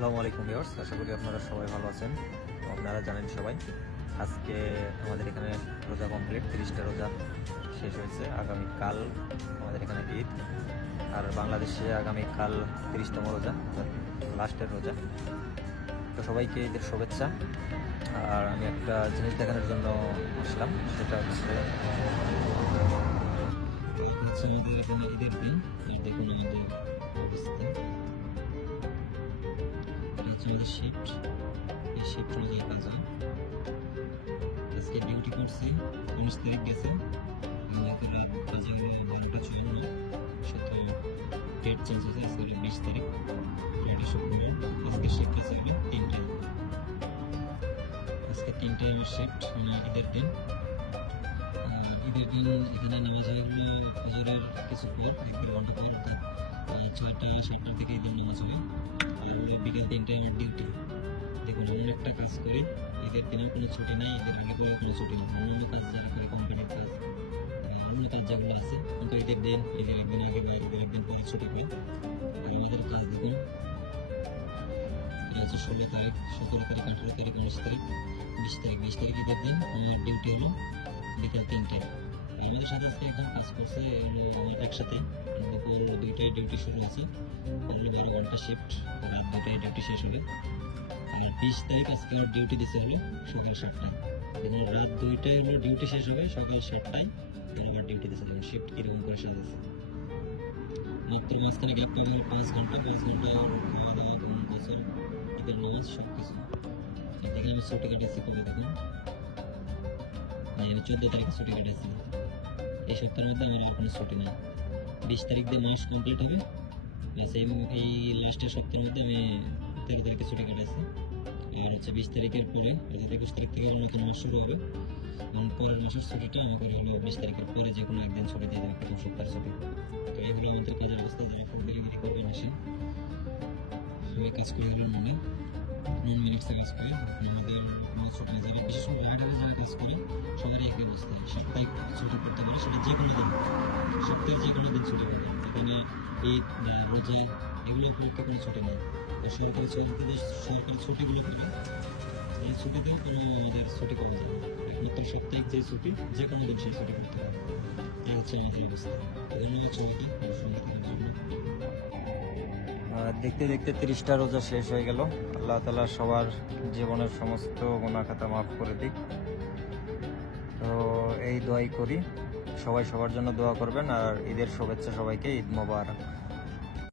আসসালামু আলাইকুম ভিউয়ার্স, আশা করি আপনারা সবাই ভালো আছেন। আপনারা জানেন সবাই আজকে আমাদের এখানে রোজা কমপ্লিট, 30টা রোজা শেষ হয়েছে। আগামীকাল আমাদের এখানে ঈদ, আর বাংলাদেশে আগামীকাল 30তম রোজা, লাস্টের রোজা। তো সবাইকে ঈদের শুভেচ্ছা। আর আমি একটা জিনিস দেখানোর জন্য আসলাম, সেটা হচ্ছে আমাদের এখানে ঈদের দিন। দেখুন আমাদের অবস্থা, আমাদের শিফট, এই শিফট অনুযায়ী কাজ হয়। আজকে ডিউটি করছি, 19 তারিখ গেছে, রাত বাজে হলো 12:54। সাথে ডেট চেঞ্জ হয়েছে, আজকে হলো 20 তারিখ, ফ্রাইডে শুক্রবার। আজকে শিফট আছে হলো 3টায়, আজকে 3টায় আমার শিফট, মানে ঈদের দিন। ঈদের দিন এখানে নামাজ হয় হলো ফজরের কিছু পর, 1-1.5 ঘন্টা পর, অর্থাৎ 6টা-7টার থেকে ঈদের নামাজ হবে। আর হলো বিকেল 3টায় আমার ডিউটি। দেখুন, এমন একটা কাজ করি, ঈদের দিনেও কোনো ছুটি নাই, ঈদের আগে পরেও কোনো ছুটি নেই। অন্যান্য কাজ যারা করে, কোম্পানির কাজ, অন্য কাজ যেগুলো আছে, কিন্তু ঈদের দিন, ঈদের একদিন আগে বা ঈদের একদিন পরে ছুটি পাই। আর আমাদের কাজ দেখুন, এটা হচ্ছে 16 তারিখ, 17 তারিখ, 18 তারিখ, 19 তারিখ, 20 তারিখ। 20 তারিখ ঈদের দিন, আমার ডিউটি হলো বিকেল 3টায়। আমাদের সাথে আজকে একজন কাজ করছে, আমার একসাথে দুপুর 2টায় ডিউটি শুরু আছে, 12 ঘন্টা শিফট, রাত 2টায় ডিউটি শেষ হবে। আর 20 তারিখ আজকে আমার ডিউটি দিতে হলো সকাল 7টায়। এবং রাত 2টায় হলো ডিউটি শেষ হবে, সকাল 7টায় আবার ডিউটি দিতে হবে। শিফট কীরকম করে সাজাচ্ছে, মাত্র মাঝখানে গ্যাপ পাবে 5 ঘন্টা। 5 ঘন্টায় ওর খাওয়া দাওয়া, গোসল, ঈদের নামাজ, সব কিছু। দেখেন আমি ছুটি কাটাচ্ছি কবে, দেখুন আমি 14 তারিখে ছুটি কাটাচ্ছি। এই সপ্তাহের মধ্যে আমার আর কোনো ছুটি নেই। 20 তারিখ দিয়ে মাস কমপ্লিট হবে, এই লাস্টের সপ্তাহের মধ্যে আমি 13 তারিখে ছুটি কাটাচ্ছি। আর হচ্ছে 20 তারিখের পরে, অর্থাৎ 21 তারিখ থেকে নতুন মাস শুরু হবে। এবং পরের মাসের ছুটিটা আমাকে হলো 20 তারিখের পরে যে কোনো একদিন ছুটি দিয়ে দেবে, প্রথম সপ্তাহের ছুটি। তো এইগুলো আমাদের কাজের অবস্থা। যারা ফুড ডেলিভারি করবেন আসেন, সবাই কাজ করে হলো নন মিনিটসে কাজ করে, আমাদের কোনো ছুটি নেই। যারা বিশেষ করে রাইডারে যারা কাজ করে, সবারই একই অবস্থা। সাপ্তাহিক ছুটি করতে পারে, সেটা যে কোনো দিন, সপ্তাহের যে কোনো দিন ছুটি পাবে। এখানে ঈদ, রোজা, এগুলো উপলক্ষে কোনো ছুটি নেই। সরকারি সরকারি ছুটিগুলো পাবে, এই ছুটিতেও কোনো আমাদের ছুটি কমে যায়। একমাত্র সাপ্তাহিক যে ছুটি, যে কোনো দিন সেই ছুটি করতে পারে। এই হচ্ছে আমাদের অবস্থা। ধন্যবাদ সবাইকে সঙ্গে থাকার জন্য। দেখতে দেখতে 30টা রোজা শেষ হয়ে গেল। আল্লাহ তাআলা সবার জীবনের সমস্ত গুনাহ খাতা মাফ করে দিক। তো এই দোয়াই করি, সবাই সবার জন্য দোয়া করবেন। আর ঈদের শুভেচ্ছা সবাইকে, ঈদ মোবারক।